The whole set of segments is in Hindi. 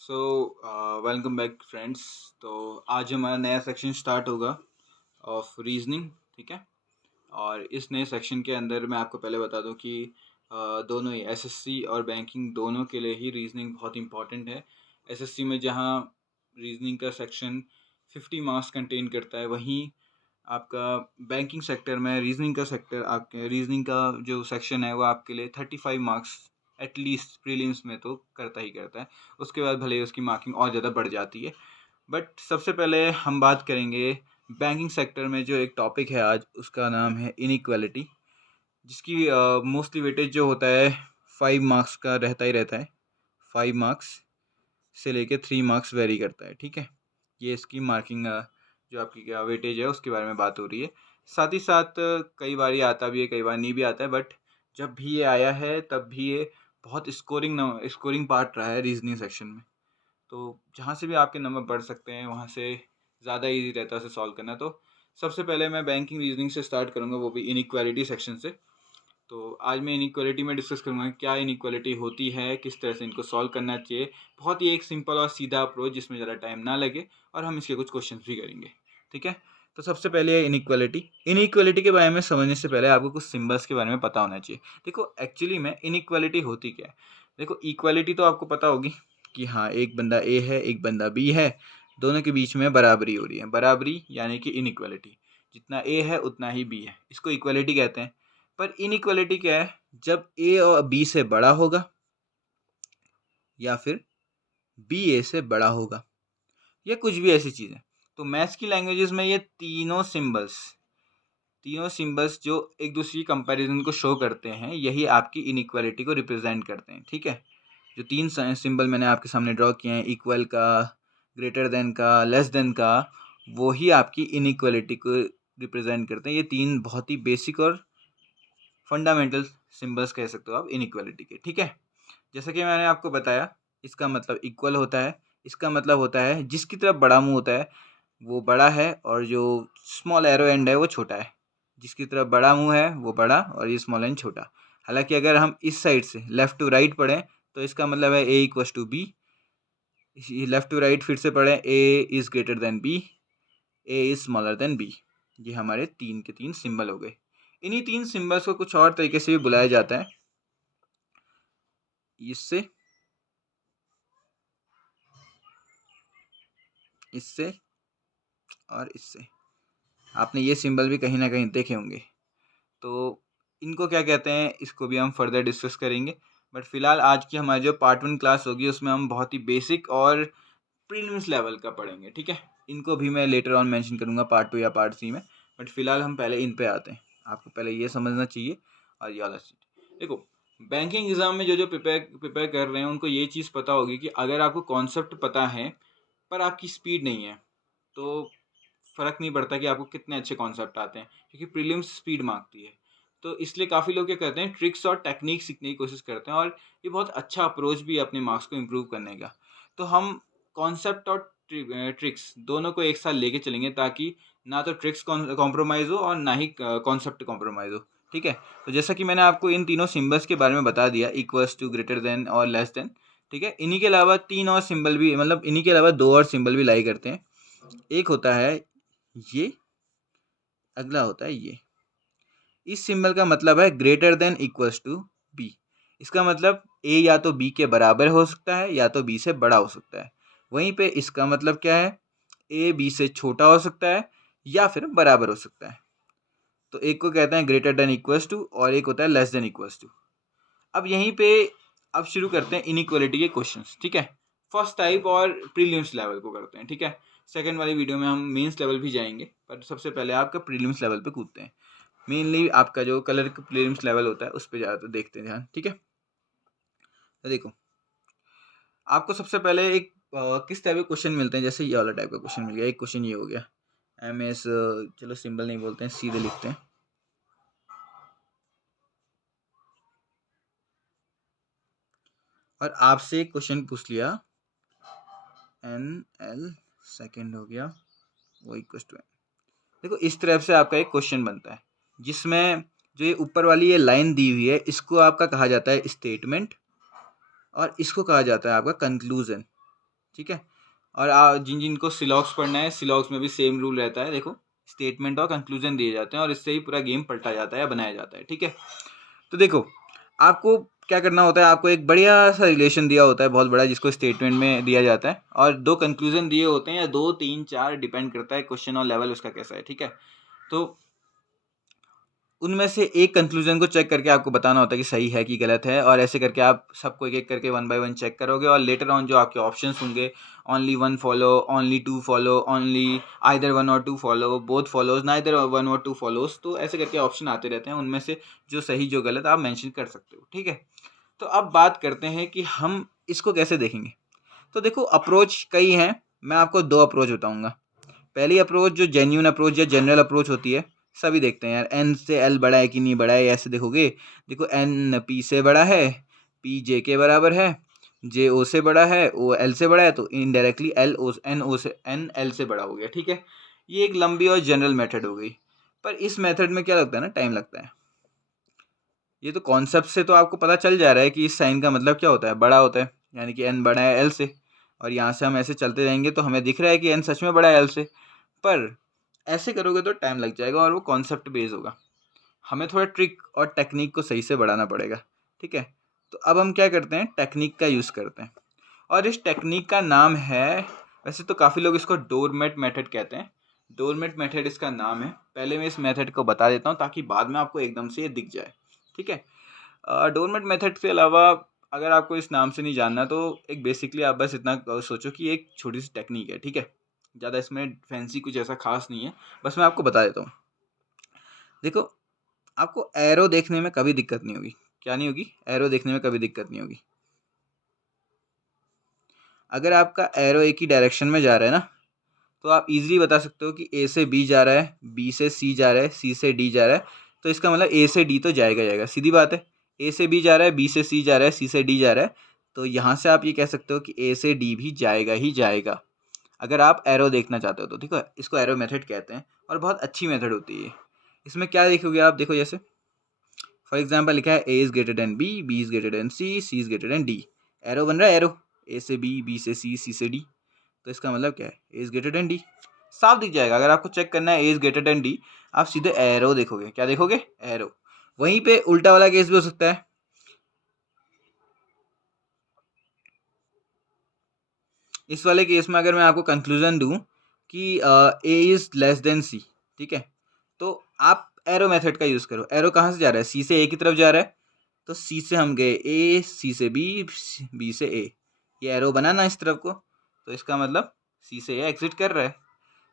So welcome back friends. तो आज हमारा नया सेक्शन स्टार्ट होगा ऑफ रीजनिंग। ठीक है। और इस नए सेक्शन के अंदर मैं आपको पहले बता दूं कि दोनों ही एसएससी और बैंकिंग दोनों के लिए ही रीजनिंग बहुत इंपॉर्टेंट है। एसएससी में जहां रीजनिंग का सेक्शन 50 मार्क्स कंटेन करता है, वहीं आपका बैंकिंग सेक्टर में रीजनिंग का सेक्टर आपके रीजनिंग का जो सेक्शन है वो आपके लिए 35 मार्क्स एटलीस्ट प्रीलिम्स में तो करता ही करता है। उसके बाद भले ही उसकी मार्किंग और ज़्यादा बढ़ जाती है। बट सबसे पहले हम बात करेंगे बैंकिंग सेक्टर में जो एक टॉपिक है आज, उसका नाम है इनइक्वालिटी, जिसकी मोस्टली वेटेज जो होता है 5 मार्क्स का रहता ही रहता है। 5 मार्क्स से लेके 3 मार्क्स वेरी करता है। ठीक है। ये इसकी मार्किंग जो आपकी क्या वेटेज है उसके बारे में बात हो रही है। साथ ही साथ कई बार ये आता भी है, कई बार नहीं भी आता है, बट जब भी ये आया है तब भी ये बहुत स्कोरिंग पार्ट रहा है रीजनिंग सेक्शन में। तो जहाँ से भी आपके नंबर बढ़ सकते हैं वहाँ से ज़्यादा इजी रहता है उसे सॉल्व करना। तो सबसे पहले मैं बैंकिंग रीजनिंग से स्टार्ट करूँगा, वो भी इनइक्वालिटी सेक्शन से। तो आज मैं इनइक्वालिटी में डिस्कस करूँगा क्या इनइक्वालिटी होती है, किस तरह से इनको सॉल्व करना चाहिए। बहुत ही एक सिंपल और सीधा अप्रोच जिसमें ज़्यादा टाइम ना लगे, और हम इसके कुछ क्वेश्चंस भी करेंगे। ठीक है। तो सबसे पहले है इनइक्वालिटी। इनइक्वालिटी के बारे में समझने से पहले आपको कुछ सिंबल्स के बारे में पता होना चाहिए। देखो एक्चुअली में इनइक्वालिटी होती क्या है। देखो इक्वालिटी तो आपको पता होगी कि हाँ, एक बंदा ए है, एक बंदा बी है, दोनों के बीच में बराबरी हो रही है। बराबरी यानी कि इनइक्वालिटी, जितना ए है उतना ही बी है, इसको इक्वालिटी कहते हैं। पर इनइक्वालिटी क्या है, जब ए और बी से बड़ा होगा या फिर बी ए से बड़ा होगा, या कुछ भी ऐसी चीज़ है। तो मैथ्स की लैंग्वेजेस में ये तीनों सिंबल्स जो एक दूसरे की कंपैरिजन को शो करते हैं, यही आपकी इनइक्वालिटी को रिप्रेजेंट करते हैं। ठीक है। जो तीन सिंबल मैंने आपके सामने ड्रॉ किए हैं, इक्वल का, ग्रेटर देन का, लेस देन का, वो ही आपकी इनइक्वालिटी को रिप्रेजेंट करते हैं। ये तीन बहुत ही बेसिक और फंडामेंटल सिंबल्स कह सकते हो आप इनइक्वालिटी के। ठीक है। जैसा कि मैंने आपको बताया, इसका मतलब इक्वल होता है। इसका मतलब होता है जिसकी तरफ बड़ा मुंह होता है वो बड़ा है, और जो स्मॉल एरो एंड है वो छोटा है। जिसकी तरफ बड़ा मुंह है वो बड़ा, और ये स्मॉल एंड छोटा। हालांकि अगर हम इस साइड से लेफ्ट टू राइट पढ़ें तो इसका मतलब है A equals to B. Left to right फिर से पढ़ें, A is greater than B, A is smaller than B. ये हमारे तीन के तीन सिंबल हो गए। इन्हीं तीन सिंबल्स को कुछ और तरीके से भी बुलाया जाता है, इससे, इससे और इससे। आपने ये सिंबल भी कहीं ना कहीं देखे होंगे। तो इनको क्या कहते हैं, इसको भी हम फर्दर डिस्कस करेंगे। बट फिलहाल आज की हमारी जो पार्ट 1 क्लास होगी उसमें हम बहुत ही बेसिक और प्रीलिम्स लेवल का पढ़ेंगे। ठीक है। इनको भी मैं लेटर ऑन मेंशन करूंगा पार्ट 2 या पार्ट 3 में। बट फिलहाल हम पहले इन पे आते हैं। आपको पहले ये समझना चाहिए और ये वाला चीज देखो। बैंकिंग एग्जाम में जो जो प्रिपेयर कर रहे हैं उनको ये चीज़ पता होगी कि अगर आपको कॉन्सेप्ट पता है पर आपकी स्पीड नहीं है, तो फ़र्क नहीं पड़ता कि आपको कितने अच्छे कॉन्सेप्ट आते हैं, क्योंकि प्रीलिम्स स्पीड मांगती है। तो इसलिए काफ़ी लोग क्या करते हैं, ट्रिक्स और टेक्निक सीखने की कोशिश करते हैं, और ये बहुत अच्छा अप्रोच भी है अपने मार्क्स को इम्प्रूव करने का। तो हम कॉन्सेप्ट और ट्रिक्स दोनों को एक साथ लेके चलेंगे, ताकि ना तो ट्रिक्स कॉम्प्रोमाइज़ हो और ना ही कॉन्सेप्ट कॉम्प्रोमाइज़ हो। ठीक है। तो जैसा कि मैंने आपको इन तीनों सिंबल्स के बारे में बता दिया, इक्वल्स टू, ग्रेटर देन और लेस देन। ठीक है। इन्हीं के अलावा तीन और सिंबल भी, मतलब इन्हीं के अलावा दो और सिंबल भी लाई करते हैं। एक होता है ये, अगला होता है ये। इस सिंबल का मतलब है greater than equals to B. इसका मतलब ए या तो बी के बराबर हो सकता है या तो बी से बड़ा हो सकता है। वहीं पे इसका मतलब क्या है, ए बी से छोटा हो सकता है या फिर बराबर हो सकता है। तो एक को कहते हैं ग्रेटर देन इक्वल्स टू, और एक होता है लेस देन इक्वल्स टू। अब यहीं पे अब शुरू करते हैं इनइक्वालिटी के क्वेश्चंस। ठीक है। फर्स्ट टाइप और प्रीलिम्स लेवल को करते हैं। ठीक है। सेकंड वाली वीडियो में हम मेंस लेवल भी जाएंगे, पर सबसे पहले आपका प्रीलिम्स लेवल पे कूदते हैं। मेनली आपका जो कलर का प्रीलिम्स लेवल होता है उस पर ज़्यादातर देखते हैं ध्यान। ठीक है। तो देखो, आपको सबसे पहले एक किस टाइप के क्वेश्चन मिलते हैं। जैसे ये वाला टाइप का क्वेश्चन मिल गया। एक क्वेश्चन ये हो गया, एम एस, चलो सिंबल नहीं बोलते हैं, सीधे लिखते हैं। और आपसे एक क्वेश्चन पूछ लिया, एन एल सेकेंड हो गया, वो इक्वल टू। देखो इस तरफ से आपका एक क्वेश्चन बनता है, जिसमें जो ये ऊपर वाली ये लाइन दी हुई है इसको आपका कहा जाता है स्टेटमेंट, और इसको कहा जाता है आपका कंक्लूजन। ठीक है। और जिन जिनको सिलॉक्स पढ़ना है, सिलॉक्स में भी सेम रूल रहता है। देखो, स्टेटमेंट और कंक्लूजन दिए जाते हैं और इससे ही पूरा गेम पलटा जाता है या बनाया जाता है। ठीक है, तो देखो आपको क्या करना होता है, आपको एक बढ़िया सा रिलेशन दिया होता है, बहुत बड़ा, जिसको स्टेटमेंट में दिया जाता है, और 2 कंक्लूजन दिए होते हैं, या 2, 3, 4, डिपेंड करता है क्वेश्चन और लेवल उसका कैसा है। ठीक है, तो उनमें से एक कंक्लूजन को चेक करके आपको बताना होता है कि सही है कि गलत है, और ऐसे करके आप सबको एक एक करके 1 बाय 1 चेक करोगे, और लेटर ऑन जो आपके ऑप्शंस होंगे, only 1 follow, only 2 follow, only either 1 और 2 फॉलो, बोथ फॉलोज, नाइदर 1 और 2 फॉलोज, तो ऐसे करके ऑप्शन आते रहते हैं, उनमें से जो सही जो गलत आप मेंशन कर सकते हो। ठीक है, तो अब बात करते हैं कि हम इसको कैसे देखेंगे। तो देखो, अप्रोच कई हैं, मैं आपको 2 अप्रोच बताऊंगा। पहली अप्रोच जो जेन्यून अप्रोच या जनरल अप्रोच होती है, सभी देखते हैं यार, एन से एल बड़ा है कि नहीं बड़ा है, ऐसे देखोगे। देखो, एन पी से बड़ा है, पी जे के बराबर है, जे ओ से बड़ा है, ओ एल से बड़ा है, तो indirectly L O N O से एन एल से बड़ा हो गया। ठीक है, ये एक लंबी और जनरल मेथड हो गई। पर इस मेथड में क्या लगता है ना, टाइम लगता है। ये तो कॉन्सेप्ट से तो आपको पता चल जा रहा है कि इस साइन का मतलब क्या होता है, बड़ा होता है, यानी कि एन बड़ा है एल से, और यहाँ से हम ऐसे चलते रहेंगे तो हमें दिख रहा है कि एन सच में बड़ा है एल से। पर ऐसे करोगे तो टाइम लग जाएगा और वो कॉन्सेप्ट बेस्ड होगा। हमें थोड़ा ट्रिक और टेक्निक को सही से बढ़ाना पड़ेगा। ठीक है, तो अब हम क्या करते हैं, टेक्निक का यूज़ करते हैं, और इस टेक्निक का नाम है, वैसे तो काफ़ी लोग इसको डोरमेट मेथड कहते हैं। डोरमेट मेथड इसका नाम है। पहले मैं इस मेथड को बता देता हूँ ताकि बाद में आपको एकदम से ये दिख जाए। ठीक है, डोरमेट मेथड के अलावा अगर आपको इस नाम से नहीं जानना, तो एक बेसिकली आप बस इतना सोचो कि एक छोटी सी टेक्निक है। ठीक है, ज़्यादा इसमें फैंसी कुछ ऐसा खास नहीं है, बस मैं आपको बता देता हूँ। देखो, आपको एरो देखने में कभी दिक्कत नहीं होगी। क्या नहीं होगी? एरो देखने में कभी दिक्कत नहीं होगी। अगर आपका एरो एक ही डायरेक्शन में जा रहा है ना, तो आप इजीली बता सकते हो कि ए से बी जा रहा है, बी से सी जा रहा है, सी से डी जा रहा है, तो इसका मतलब ए से डी तो जाएगा जाएगा, सीधी बात है। ए से बी जा रहा है, बी से सी जा रहा है, सी से डी जा रहा है, तो यहाँ से आप ये कह सकते हो कि ए से डी भी जाएगा ही जाएगा, अगर आप एरो देखना चाहते हो तो। ठीक है, इसको एरो मेथड कहते हैं और बहुत अच्छी मेथड होती है। इसमें क्या देखोगे आप, देखो जैसे फॉर एग्जाम्पल लिखा है A is greater than B is greater than C is greater than D. Arrow बन रहा है, एरो ए से बी से सी से डी, तो इसका मतलब क्या है, A is greater than D. साफ दिख जाएगा। अगर आपको चेक करना है A is greater than D, आप सीधे एरो देखोगे। क्या देखोगे? एरो। वहीं पे उल्टा वाला केस भी हो सकता है। इस वाले केस में अगर मैं आपको कंक्लूजन दूं कि ए इज लेस देन सी, ठीक है, तो आप एरो मेथड का यूज करो। एरो कहाँ से जा रहा है? सी से ए की तरफ जा रहा है, तो सी से हम गए ए, सी से बी, बी से ए, ये एरो बना ना इस तरफ को, तो इसका मतलब सी से ए एग्जिट कर रहा है।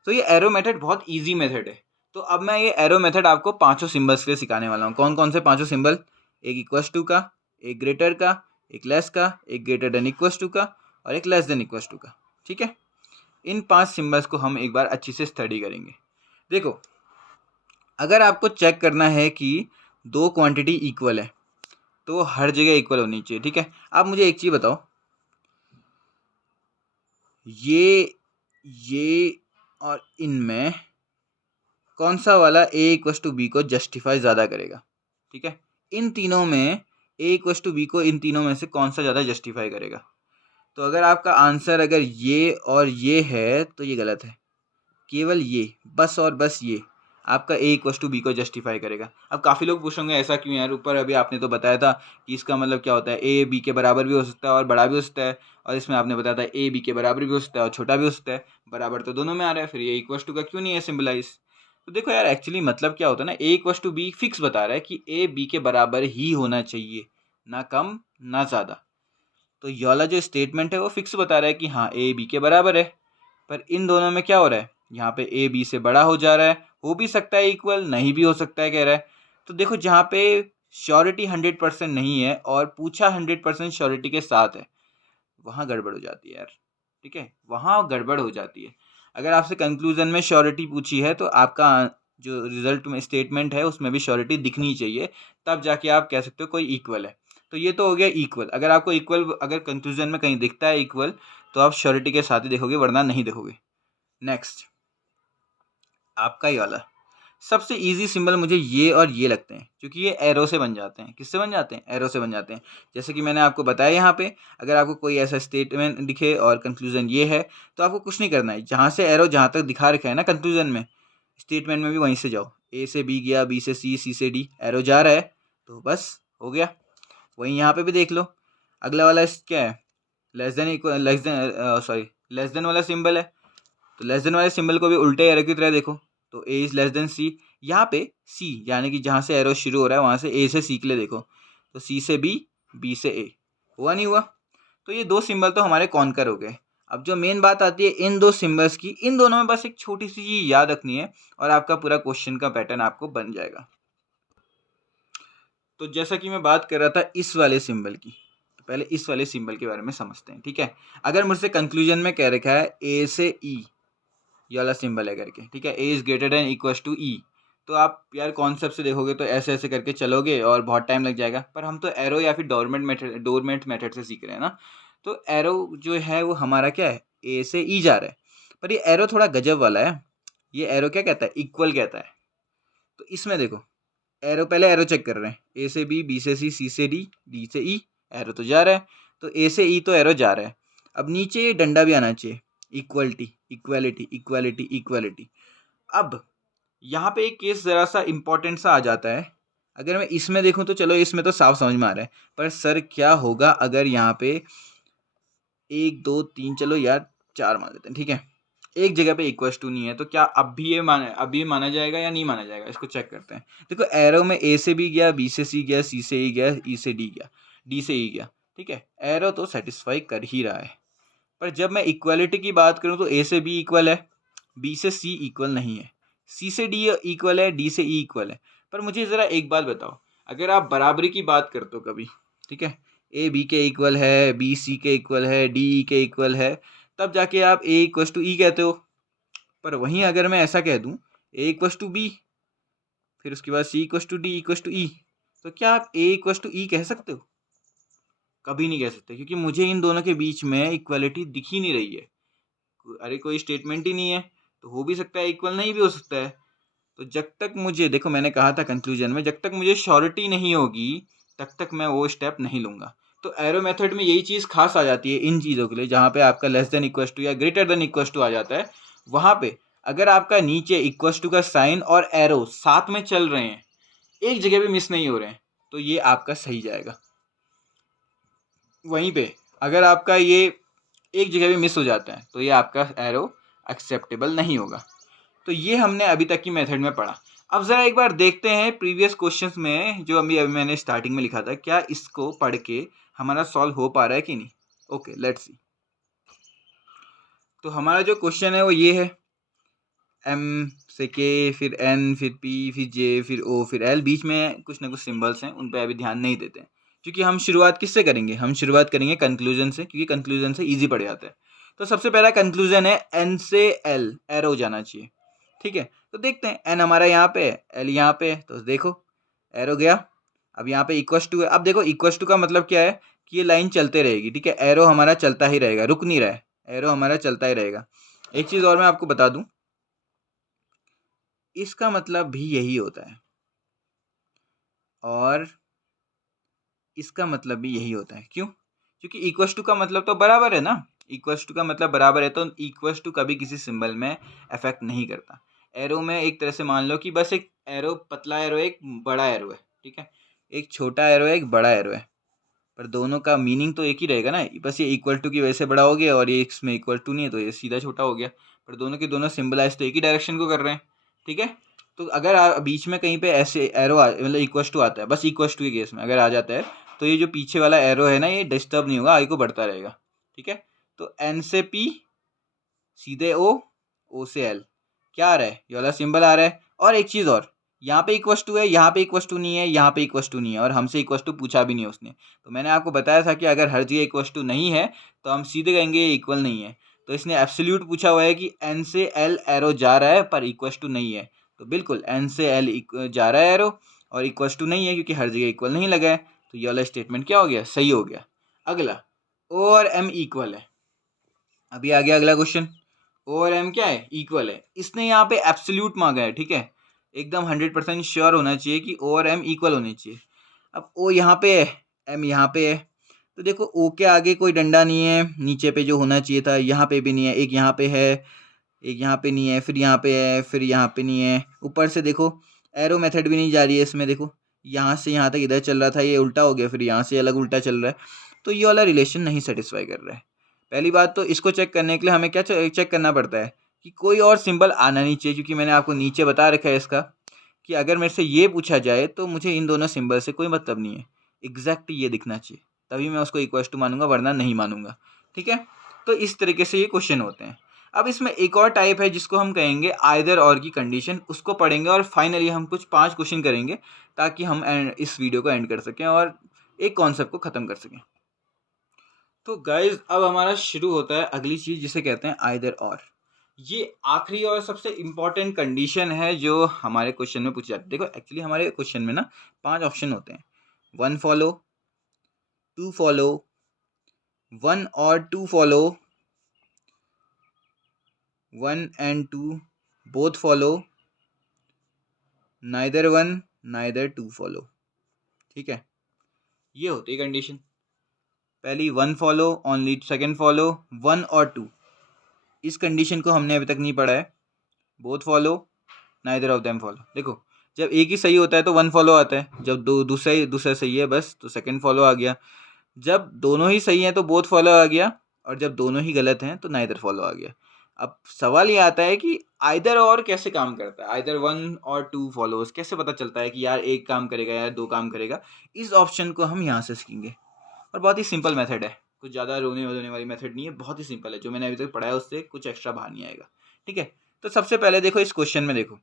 तो ये एरो मेथड बहुत इजी मेथड है। तो अब मैं ये एरो मेथड आपको 5 सिंबल्स के लिए सिखाने वाला हूँ। कौन कौन से 5 सिंबल? एक इक्वस टू का, एक ग्रेटर का, एक लेस का, एक ग्रेटर देन इक्वस टू का, और एक लेस देन इक्वस टू का। ठीक है, इन 5 सिंबल्स को हम एक बार अच्छी से स्टडी करेंगे। देखो, अगर आपको चेक करना है कि 2 क्वांटिटी इक्वल है, तो हर जगह इक्वल होनी चाहिए। ठीक है, आप मुझे एक चीज़ बताओ, ये और इनमें कौन सा वाला ए इक्वस टू बी को जस्टिफाई ज़्यादा करेगा? ठीक है, इन तीनों में ए इक्वस टू बी को इन तीनों में से कौन सा ज़्यादा जस्टिफाई करेगा? तो अगर आपका आंसर अगर ये और ये है तो ये गलत है। केवल ये, बस और बस ये आपका ए इक्वस टू बी को जस्टिफाई करेगा। अब काफ़ी लोग पूछेंगे ऐसा क्यों यार, ऊपर अभी आपने तो बताया था कि इसका मतलब क्या होता है, ए बी के बराबर भी हो सकता है और बड़ा भी हो सकता है, और इसमें आपने बताया था ए बी के बराबर भी हो सकता है और छोटा भी हो सकता है। बराबर तो दोनों में आ रहा है, फिर ये इक्वस टू का क्यों नहीं है सिम्बलाइज? तो देखो यार, एक्चुअली मतलब क्या होता है ना, ए इक्वस टू बी फिक्स बता रहा है कि ए बी के बराबर ही होना चाहिए, ना कम ना ज़्यादा। तो ये वाला जो स्टेटमेंट है वो फिक्स बता रहा है कि हाँ ए बी के बराबर है। पर इन दोनों में क्या हो रहा है, यहाँ पे ए बी से बड़ा हो जा रहा है, हो भी सकता है इक्वल, नहीं भी हो सकता है कह रहा है। तो देखो, जहाँ पे श्योरिटी 100% नहीं है और पूछा 100% श्योरिटी के साथ है, वहाँ गड़बड़ हो जाती है यार। ठीक है, वहाँ गड़बड़ हो जाती है। अगर आपसे कंक्लूजन में श्योरिटी पूछी है तो आपका जो रिजल्ट में स्टेटमेंट है उसमें भी श्योरिटी दिखनी चाहिए, तब जाके आप कह सकते हो कोई इक्वल है। तो ये तो हो गया इक्वल। अगर आपको इक्वल अगर कंक्लूजन में कहीं दिखता है इक्वल, तो आप श्योरिटी के साथ ही देखोगे, वरना नहीं देखोगे। नेक्स्ट, आपका ये वाला सबसे ईजी सिंबल मुझे ये और ये लगते हैं, क्योंकि ये एरो से बन जाते हैं। किससे बन जाते हैं? एरो से बन जाते हैं। जैसे कि मैंने आपको बताया यहाँ पे, अगर आपको कोई ऐसा स्टेटमेंट दिखे और कंक्लूजन ये है, तो आपको कुछ नहीं करना है, जहाँ से एरो जहाँ तक दिखा रखा है ना कंक्लूजन में, स्टेटमेंट में भी वहीं से जाओ। ए से बी गया, बी से सी से डी, एरो जा रहा है तो बस हो गया। वहीं यहाँ पे भी देख लो, अगला वाला क्या है? Less than equal, less than वाला सिंबल है, तो लेस देन वाले सिंबल को भी उल्टे एरो की तरह देखो, तो ए इज लेस देन सी। यहाँ पे सी यानी कि जहाँ से एरो शुरू हो रहा है वहाँ से ए से सी के लिए देखो, तो सी से बी, बी से ए। हुआ नहीं हुआ? तो ये दो सिंबल तो हमारे कॉन्कर हो गए। अब जो मेन बात आती है इन दो सिंबल्स की, इन दोनों में बस एक छोटी सी चीज याद रखनी है और आपका पूरा क्वेश्चन का पैटर्न आपको बन जाएगा। तो जैसा कि मैं बात कर रहा था इस वाले सिंबल की, तो पहले इस वाले सिंबल के बारे में समझते हैं, ठीक है। अगर मुझसे कंक्लूजन में कह रखा है ए से ई, ये वाला सिंबल है करके, ठीक है, A is greater than equal to E, तो आप यार कॉन्सेप्ट से देखोगे तो ऐसे ऐसे करके चलोगे और बहुत टाइम लग जाएगा। पर हम तो एरो या फिर डोरमेट मेथड से सीख रहे हैं ना, तो एरो जो है वो हमारा क्या है, ए से ई जा रहा है। पर ये एरो थोड़ा गजब वाला है। ये एरो क्या कहता है? इक्वल कहता है। तो इसमें देखो, एरो पहले एरो चेक कर रहे हैं, ए से बी से सी से डी, डी से ई, एरो तो जा रहा है, तो ए से ई तो एरो जा रहा है। अब नीचे ये डंडा भी आना चाहिए, इक्वलिटी इक्वालिटी इक्वालिटी इक्वालिटी। अब यहाँ पे एक केस ज़रा सा इम्पोर्टेंट सा आ जाता है। अगर मैं इसमें देखूँ तो चलो इसमें तो साफ समझ में आ रहा है, पर सर क्या होगा अगर यहाँ पे 1 2 3, चलो यार 4 मान लेते हैं, ठीक है, एक जगह पे इक्वल टू नहीं है, तो क्या अब ये माना जाएगा या नहीं माना जाएगा? इसको चेक करते हैं। देखो एरो में ए से बी गया, बी से सी गया, सी से ई गया, ई से डी गया, डी से ई गया, ठीक है, एरो तो सेटिस्फाई कर ही रहा है। पर जब मैं इक्वालिटी की बात करूं तो ए से बी इक्वल है, बी से सी इक्वल नहीं है, सी से डी इक्वल है, डी से ई इक्वल है। पर मुझे ज़रा एक बात बताओ, अगर आप बराबरी की बात करते हो कभी, ठीक है, ए बी के इक्वल है, बी सी के इक्वल है, डी ई के इक्वल है, तब जाके आप ए इक्वल टू ई कहते हो। पर वहीं अगर मैं ऐसा कह दूं ए इक्वल टू बी, फिर उसके बाद C equal to D equal to E, तो क्या आप ए इक्वल टू ई कह सकते हो? कभी नहीं कह सकते, क्योंकि मुझे इन दोनों के बीच में इक्वलिटी दिख ही नहीं रही है। अरे कोई स्टेटमेंट ही नहीं है, तो हो भी सकता है इक्वल, नहीं भी हो सकता है। तो जब तक मुझे, देखो मैंने कहा था कंक्लूजन में, जब तक मुझे श्योरिटी नहीं होगी तब तक मैं वो स्टेप नहीं लूँगा। तो एरो मेथड में यही चीज़ खास आ जाती है इन चीज़ों के लिए, जहाँ पे आपका लेस देन इक्वल टू या ग्रेटर देन इक्वल टू आ जाता है। वहाँ पे अगर आपका नीचे इक्वल टू का साइन और एरो साथ में चल रहे हैं, एक जगह भी मिस नहीं हो रहे हैं, तो ये आपका सही जाएगा। वहीं पे अगर आपका ये एक जगह भी मिस हो जाता है तो ये आपका एरो एक्सेप्टेबल नहीं होगा। तो ये हमने अभी तक की मेथड में पढ़ा। अब ज़रा एक बार देखते हैं प्रीवियस क्वेश्चंस में जो अभी मैंने स्टार्टिंग में लिखा था, क्या इसको पढ़ के हमारा सॉल्व हो पा रहा है कि नहीं। Okay let's see. तो हमारा जो क्वेश्चन है वो ये है, एम से के, फिर एन, फिर पी, फिर जे, फिर ओ, फिर एल, बीच में कुछ ना कुछ सिंबल्स हैं, उन पर अभी ध्यान नहीं देते हैं, क्योंकि हम शुरुआत किससे करेंगे? हम शुरुआत करेंगे कंक्लूजन से, क्योंकि कंक्लूजन से ईजी पड़ जाता है। तो सबसे पहला कंक्लूजन है एन से एल एरो जाना चाहिए, ठीक है। तो देखते हैं, एन हमारा यहाँ पे है, एल यहाँ पे है, तो देखो एरो गया। अब यहाँ पे इक्वस टू है, अब देखो इक्वस टू का मतलब क्या है कि ये लाइन चलते रहेगी, ठीक है, एरो हमारा चलता ही रहेगा, रुक नहीं रहा है, एरो हमारा चलता ही रहेगा। एक चीज़ और मैं आपको बता दूं, इसका मतलब भी यही होता है और इसका मतलब भी यही होता है। क्यों? क्योंकि इक्वस टू का मतलब तो बराबर है ना, इक्वस टू का मतलब बराबर है, तो इक्वस टू कभी किसी सिंबल में अफेक्ट नहीं करता। एरो में एक तरह से मान लो कि बस एक एरो, पतला एरो एक बड़ा एरो है, ठीक है, एक छोटा एरो है एक बड़ा एरो है, पर दोनों का मीनिंग तो एक ही रहेगा ना। बस ये इक्वल टू की वजह से बड़ा हो गया और ये इसमें इक्वल टू नहीं है तो ये सीधा छोटा हो गया, पर दोनों के दोनों सिंबलाइज तो एक ही डायरेक्शन को कर रहे हैं, ठीक है। तो अगर बीच में कहीं पे ऐसे एरो मतलब इक्वल टू आता है, बस इक्वल टू के केस में अगर आ जाता है, तो ये जो पीछे वाला एरो है ना ये डिस्टर्ब नहीं होगा, आगे को बढ़ता रहेगा, ठीक है। तो एन से पी, सीधे ओ, ओ से एल, क्या आ रहा है? ये वाला सिंबल आ रहा है। और एक चीज़ और, यहाँ पे इक्वस टू है, यहाँ पे इक्वस टू नहीं है, यहाँ पे इक्वस टू नहीं है, और हमसे इक्वस टू पूछा भी नहीं है उसने। तो मैंने आपको बताया था कि अगर हर जगह इक्वस टू नहीं है तो हम सीधे कहेंगे ये इक्वल नहीं है। तो इसने एब्सोल्यूट पूछा हुआ है कि एन से एल एरो जा रहा है पर इक्वस टू नहीं है, तो बिल्कुल एन से एल जा रहा है एरो और इक्वस टू नहीं है, क्योंकि हर जगह इक्वल नहीं लगा है। तो ये वाला स्टेटमेंट क्या हो गया? सही हो गया। अगला, ओ और एम इक्वल है। अभी आ गया अगला क्वेश्चन, ओ और एम क्या है? इक्वल है। इसने यहाँ पे एब्सोल्यूट मांगा है, ठीक है, एकदम 100% श्योर होना चाहिए कि ओ और एम इक्वल होने चाहिए। अब ओ यहाँ पे है, एम यहाँ पे है, तो देखो ओ के आगे कोई डंडा नहीं है, नीचे पे जो होना चाहिए था यहाँ पे भी नहीं है, एक यहाँ पे है, एक यहाँ पे नहीं है, फिर यहाँ पे है, फिर यहाँ पे नहीं है। ऊपर से देखो एरो मेथड भी नहीं जा रही है इसमें, देखो यहाँ से यहाँ तक इधर चल रहा था, ये उल्टा हो गया, फिर यहाँ से अलग उल्टा चल रहा है, तो ये वाला रिलेशन नहीं सेटिस्फाई कर रहा है। पहली बात तो इसको चेक करने के लिए हमें क्या चेक करना पड़ता है कि कोई और सिंबल आना नहीं चाहिए, क्योंकि मैंने आपको नीचे बता रखा है इसका कि अगर मेरे से ये पूछा जाए तो मुझे इन दोनों सिंबल से कोई मतलब नहीं है, एग्जैक्ट ये दिखना चाहिए, तभी मैं उसको इक्वल टू मानूंगा, वरना नहीं मानूंगा। ठीक है, तो इस तरीके से ये क्वेश्चन होते हैं। अब इसमें एक और टाइप है जिसको हम कहेंगे आइदर और की कंडीशन, उसको पढ़ेंगे और फाइनली हम कुछ 5 क्वेश्चन करेंगे ताकि हम इस वीडियो को एंड कर सकें और एक कॉन्सेप्ट को ख़त्म कर सकें। तो गाइज अब हमारा शुरू होता है अगली चीज़ जिसे कहते हैं आइदर और। ये आखिरी और सबसे इम्पॉर्टेंट कंडीशन है जो हमारे क्वेश्चन में पूछी जाती है। देखो एक्चुअली हमारे क्वेश्चन में ना 5 ऑप्शन होते हैं, 1 फॉलो, 2 फॉलो, 1 और 2 follow, 1 and 2 both follow, neither 1 neither 2 follow. ठीक है, ये होती है कंडीशन। पहली 1 फॉलो, ओनली सेकंड फॉलो, 1 और 2, इस कंडीशन को हमने अभी तक नहीं पढ़ा है। Both follow, neither of them follow. देखो जब एक ही सही होता है तो 1 फॉलो आता है, जब दूसरा सही है बस तो सेकंड फॉलो आ गया, जब दोनों ही सही हैं तो बोथ फॉलो आ गया, और जब दोनों ही गलत हैं तो नाइदर फॉलो आ गया। अब सवाल ये आता है कि आइदर और कैसे काम करता है, आइदर 1 और 2 फॉलोज कैसे पता चलता है कि यार एक काम करेगा या 2 काम करेगा। इस ऑप्शन को हम यहाँ से सीखेंगे, और बहुत ही सिंपल मेथड है, कुछ ज़्यादा रोने वोने वाली मेथड नहीं है, बहुत ही सिंपल है, जो मैंने अभी तक पढ़ा है उससे कुछ एक्स्ट्रा बाहर नहीं आएगा। ठीक है, तो सबसे पहले देखो इस क्वेश्चन में देखो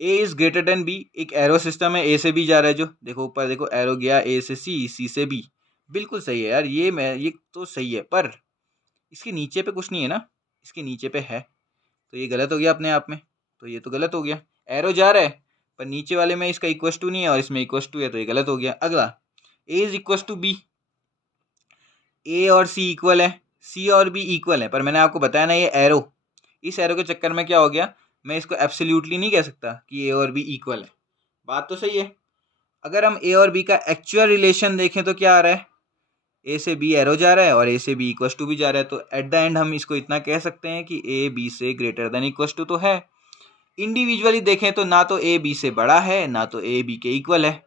ए इज ग्रेटर देन बी, एक एरो सिस्टम है, ए से बी जा रहा है, जो देखो ऊपर देखो एरो गया ए से सी, सी से बी, बिल्कुल सही है यार, ये तो सही है, पर इसके नीचे पे कुछ नहीं है ना, इसके नीचे पे है, तो ये गलत हो गया अपने आप में, तो ये तो गलत हो गया। एरो जा रहा है पर नीचे वाले में इसका इक्वस टू नहीं है और इसमें इक्वस टू है, तो ये गलत हो गया। अगला ए इज इक्वस टू बी, ए और सी इक्वल है, सी और बी इक्वल है, पर मैंने आपको बताया ना ये एरो, इस एरो के चक्कर में क्या हो गया, मैं इसको एब्सोल्युटली नहीं कह सकता कि ए और बी इक्वल है। बात तो सही है। अगर हम ए और बी का एक्चुअल रिलेशन देखें तो क्या आ रहा है, ए से बी एरो जा रहा है और ए से बी इक्वस टू भी जा रहा है, तो एट द एंड हम इसको इतना कह सकते हैं कि ए बी से ग्रेटर देन इक्वस टू तो है। इंडिविजुअली देखें तो ना तो ए बी से बड़ा है ना तो ए बी के इक्वल है,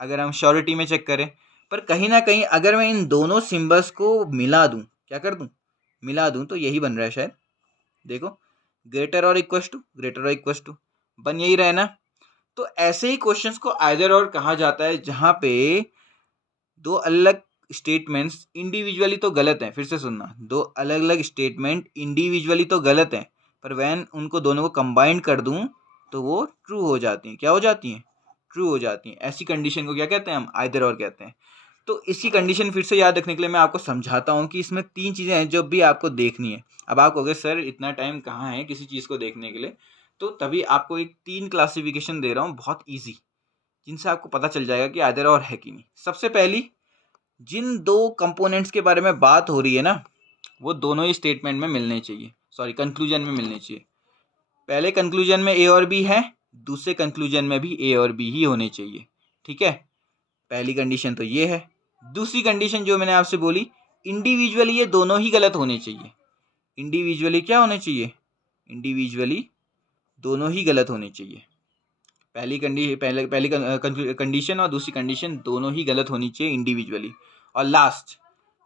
अगर हम श्योरिटी में चेक करें। पर कहीं ना कहीं अगर मैं इन दोनों सिंबल्स को मिला दूं, क्या कर दूं, मिला दूं, तो यही बन रहा है शायद, देखो ग्रेटर और इक्वस टू, ग्रेटर और इक्वस टू बन यही रहे ना। तो ऐसे ही क्वेश्चंस को आइदर और कहा जाता है जहां पे दो अलग स्टेटमेंट्स इंडिविजुअली तो गलत हैं, फिर से सुनना, दो अलग अलग स्टेटमेंट इंडिविजुअली तो गलत हैं, पर वैन उनको दोनों को कंबाइन कर दूं तो वो ट्रू हो जाती हैं। क्या हो जाती हैं, ट्रू हो जाती हैं। ऐसी कंडीशन को क्या कहते हैं, हम आइदर और कहते हैं। तो इसी कंडीशन फिर से याद रखने के लिए मैं आपको समझाता हूँ कि इसमें 3 चीज़ें हैं जो भी आपको देखनी है। अब आप कहोगे सर इतना टाइम कहाँ है किसी चीज़ को देखने के लिए, तो तभी आपको एक 3 क्लासिफिकेशन दे रहा हूँ बहुत ईजी, जिनसे आपको पता चल जाएगा कि आइदर और है कि नहीं। सबसे पहली, जिन 2 कंपोनेंट्स के बारे में बात हो रही है ना, वो दोनों ही स्टेटमेंट में मिलने चाहिए, सॉरी कंक्लूजन में मिलने चाहिए। पहले कंक्लूजन में ए और बी है, दूसरे कंक्लूजन में भी ए और बी ही होने चाहिए। ठीक है, पहली कंडीशन तो ये है। दूसरी कंडीशन जो मैंने आपसे बोली, इंडिविजुअली ये दोनों ही गलत होने चाहिए। इंडिविजुअली क्या होने चाहिए, इंडिविजुअली दोनों ही गलत होने चाहिए। पहली कंडीशन और दूसरी कंडीशन दोनों ही गलत होनी चाहिए इंडिविजुअली। और लास्ट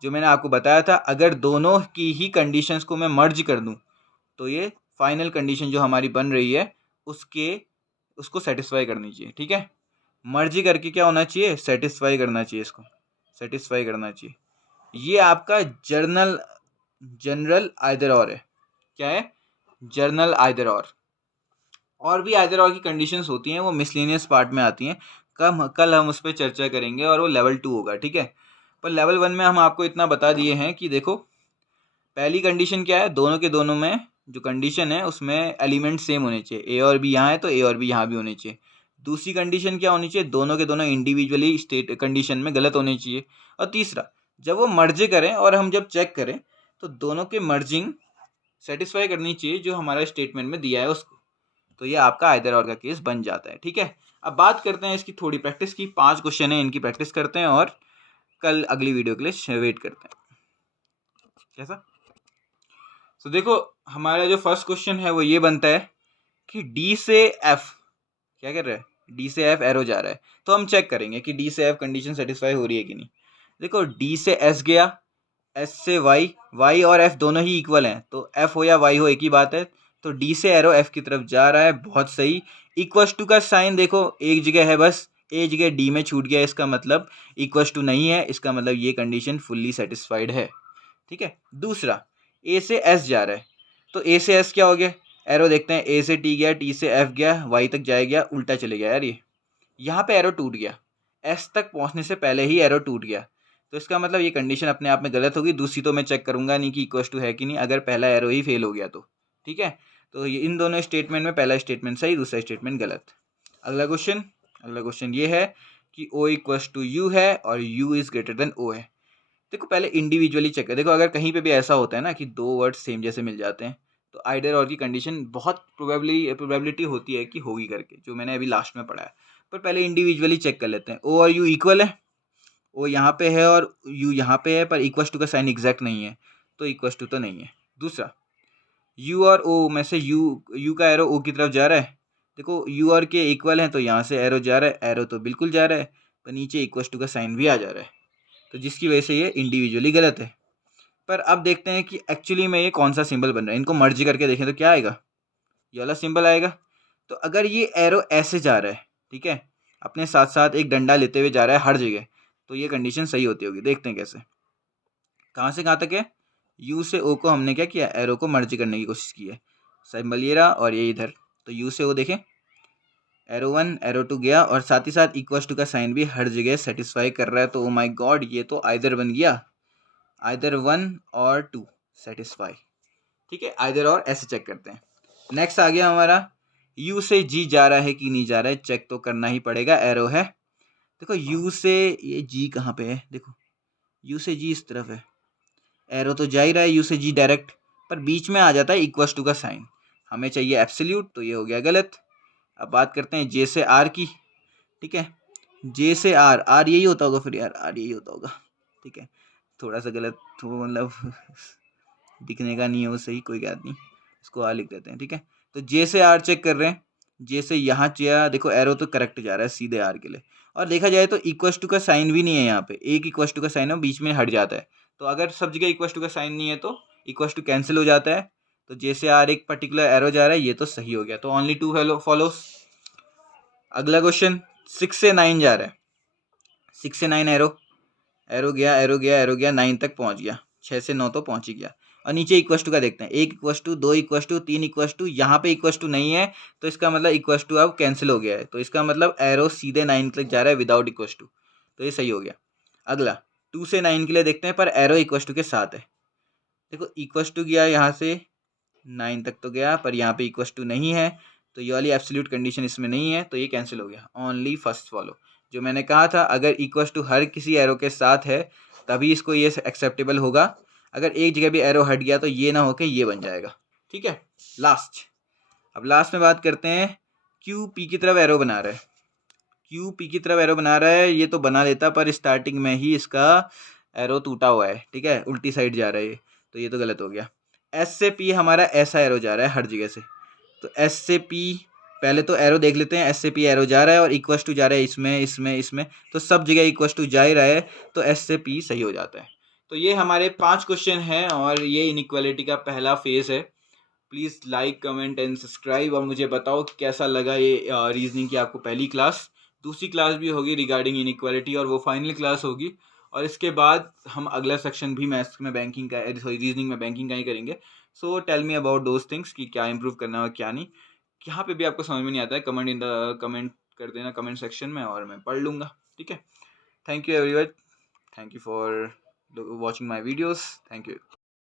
जो मैंने आपको बताया था, अगर दोनों की ही कंडीशंस को मैं मर्ज कर दूं तो ये फाइनल कंडीशन जो हमारी बन रही है उसको सेटिस्फाई करनी चाहिए। ठीक है, मर्जी करके क्या होना चाहिए, सेटिस्फाई करना चाहिए, इसको सेटिस्फाई करना चाहिए। ये आपका जनरल आइदर और है। क्या है, जर्नल आइदर और भी आइदर और की कंडीशंस होती हैं, वो मिसलेनियस पार्ट में आती हैं, कल हम उस पर चर्चा करेंगे और वो लेवल 2 होगा। ठीक है, पर लेवल 1 में हम आपको इतना बता दिए हैं कि देखो पहली कंडीशन क्या है, दोनों के दोनों में जो कंडीशन है उसमें एलिमेंट सेम होने चाहिए, ए और बी यहाँ है तो ए और बी यहाँ भी होने चाहिए। दूसरी कंडीशन क्या होनी चाहिए, दोनों के दोनों इंडिविजुअली स्टेट कंडीशन में गलत होने चाहिए। और तीसरा, जब वो मर्ज करें और हम जब चेक करें तो दोनों के मर्जिंग सेटिस्फाई करनी चाहिए जो हमारा स्टेटमेंट में दिया है उसको। तो ये आपका आइदर और का केस बन जाता है। ठीक है, अब बात करते हैं इसकी थोड़ी प्रैक्टिस की। 5 क्वेश्चन है, इनकी प्रैक्टिस करते हैं और कल अगली वीडियो के लिए वेट करते हैं। कैसा? तो देखो, हमारा जो फर्स्ट क्वेश्चन है वो ये बनता है कि डी से एफ क्या कर रहा है, डी से एफ एरो जा रहा है। तो हम चेक करेंगे कि डी से एफ कंडीशन सेटिस्फाई हो रही है कि नहीं। देखो, डी से एस गया, एस से वाई, वाई और एफ दोनों ही इक्वल हैं, तो एफ हो या वाई हो एक ही बात है। तो डी से एरो एफ की तरफ जा रहा है, बहुत सही। इक्वस टू का साइन देखो एक जगह है, बस एक जगह डी में छूट गया, इसका मतलब इक्वस टू नहीं है, इसका मतलब ये कंडीशन फुल्ली सेटिस्फाइड है। ठीक है, दूसरा ए से एस जा रहा है, तो ए से एस क्या हो गया, एरो देखते हैं, ए से टी गया, टी से एफ गया, वाई तक जाएगा, उल्टा चले गया यार ये। यहाँ पे एरो टूट गया, एस तक पहुँचने से पहले ही एरो टूट गया, तो इसका मतलब ये कंडीशन अपने आप में गलत होगी। दूसरी तो मैं चेक करूंगा नहीं कि इक्वस टू है कि नहीं, अगर पहला एरो ही फेल हो गया तो। ठीक है, तो ये इन दोनों स्टेटमेंट में पहला स्टेटमेंट सही, दूसरा स्टेटमेंट गलत। अगला क्वेश्चन ये है कि ओ इक्वस टू यू है और यू इज ग्रेटर देन ओ है। देखो, पहले इंडिविजुअली चेक कर। देखो, अगर कहीं पे भी ऐसा होता है ना कि दो वर्ड सेम जैसे मिल जाते हैं, तो आइडर और की कंडीशन बहुत प्रोबेबिलिटी होती है कि होगी करके, जो मैंने अभी लास्ट में पढ़ा है। पर पहले इंडिविजुअली चेक कर लेते हैं। ओ और यू इक्वल है, ओ यहाँ पे है और यू यहाँ पे है, पर इक्वस टू का साइन एग्जैक्ट नहीं है, तो इक्वस टू तो नहीं है। दूसरा, यू और ओ में से यू का एरो ओ की तरफ जा रहा है। देखो, यू और के इक्वल हैं, तो यहाँ से एरो जा रहा है, एरो तो बिल्कुल जा रहा है, पर नीचे इक्वस टू का साइन भी आ जा रहा है, तो जिसकी वजह से ये इंडिविजुअली गलत है। पर अब देखते हैं कि एक्चुअली में ये कौन सा सिंबल बन रहा है। इनको मर्ज करके देखें तो क्या आएगा, ये वाला सिंबल आएगा। तो अगर ये एरो ऐसे जा रहा है, ठीक है, अपने साथ साथ एक डंडा लेते हुए जा रहा है हर जगह, तो ये कंडीशन सही होती होगी। देखते हैं कैसे, कहाँ से कहाँ तक है। यू से ओ को हमने क्या किया, एरो को मर्ज करने की कोशिश की है, सिंबल ये रहा और ये इधर, तो यू से ओ देखें, एरो 1 एरो 2 गया, और साथ ही साथ इक्वस टू का साइन भी हर जगह सेटिस्फाई कर रहा है। तो ओ माय गॉड, ये तो आइदर बन गया, आइदर 1 और 2 सेटिस्फाई। ठीक है, आइदर और ऐसे चेक करते हैं। नेक्स्ट आ गया हमारा, यू से जी जा रहा है कि नहीं जा रहा है, चेक तो करना ही पड़ेगा, एरो है। देखो, यू से ये जी कहाँ पे है, देखो यू से जी इस तरफ है, एरो तो जा ही रहा है यू से जी डायरेक्ट, पर बीच में आ जाता है इक्वस टू का साइन, हमें चाहिए एब्सोल्यूट, तो ये हो गया गलत। अब बात करते हैं जे से आर की। ठीक है, जे से आर, आर यही होता होगा फिर यार, आर यही होता होगा। ठीक है, थोड़ा सा गलत तो मतलब दिखने का नहीं है वो सही, कोई बात नहीं, इसको आर लिख देते हैं। ठीक है, तो जे से आर चेक कर रहे हैं, जे से यहाँ चाहिए, देखो एरो तो करेक्ट जा रहा है सीधे आर के लिए, और देखा जाए तो इक्वस टू का साइन भी नहीं है यहाँ पे, एक इक्वस टू का साइन है बीच में हट जाता है, तो अगर सब जगह इक्वस टू का साइन नहीं है तो इक्वस टू कैंसिल हो जाता है, तो जे से आर एक पर्टिकुलर एरो जा रहा है, ये तो सही हो गया, तो ओनली 2 फॉलोस। अगला क्वेश्चन 6 से 9 जा रहा है, 6 से 9 एरो, एरो गया, एरो गया, एरो गया, 9 तक पहुंच गया, 6 से 9 तो पहुंच ही गया। और नीचे इक्वस टू का देखते हैं, 1 equals to, 2 equals to, 3 equals to, यहाँ पे इक्वस टू नहीं है, तो इसका मतलब इक्वस टू अब कैंसिल हो गया है, तो इसका मतलब एरो सीधे 9 तक जा रहा है विदाउट इक्वस टू, तो ये सही हो गया। अगला 2 से 9 के लिए देखते हैं, पर एरो इक्वस टू के साथ है। देखो, इक्वस टू गया यहाँ से 9 तक तो गया, पर यहाँ पे इक्वस टू नहीं है, तो ये वाली एब्सोल्यूट कंडीशन इसमें नहीं है, तो ये कैंसिल हो गया। ओनली फर्स्ट फॉलो, जो मैंने कहा था, अगर इक्वस टू हर किसी एरो के साथ है तभी इसको ये एक्सेप्टेबल होगा, अगर एक जगह भी एरो हट गया तो ये ना होके ये बन जाएगा। ठीक है, अब लास्ट में बात करते हैं, क्यू पी की तरफ एरो बना रहा है, क्यू पी की तरफ एरो बना रहा है, ये तो बना लेता, पर स्टार्टिंग में ही इसका एरो टूटा हुआ है। ठीक है, उल्टी साइड जा रहा है ये, तो ये तो गलत हो गया। एस से पी हमारा ऐसा एरो जा रहा है हर जगह से, तो एस से पी पहले तो एरो देख लेते हैं, एस से पी एरो जा रहा है और इक्वस टू जा रहा है इसमें इसमें इसमें, तो सब जगह इक्वस टू जा ही रहा है, तो एस से पी सही हो जाता है। तो ये हमारे 5 क्वेश्चन हैं और ये इनइक्वालिटी का पहला फेज है। Please like comment and subscribe, और मुझे बताओ कैसा लगा ये रीजनिंग की आपको पहली क्लास। दूसरी क्लास भी होगी रिगार्डिंग इनइक्वालिटी, और वो फाइनल क्लास होगी, और इसके बाद हम अगला सेक्शन भी मैथ्स में बैंकिंग का, सॉरी रीजनिंग में बैंकिंग का ही करेंगे। So tell me about those things कि क्या इंप्रूव करना है और क्या नहीं। यहाँ पे भी आपको समझ में नहीं आता है, कमेंट कर देना कमेंट सेक्शन में और मैं पढ़ लूँगा। ठीक है, thank you everyone, thank you for watching my videos, thank you.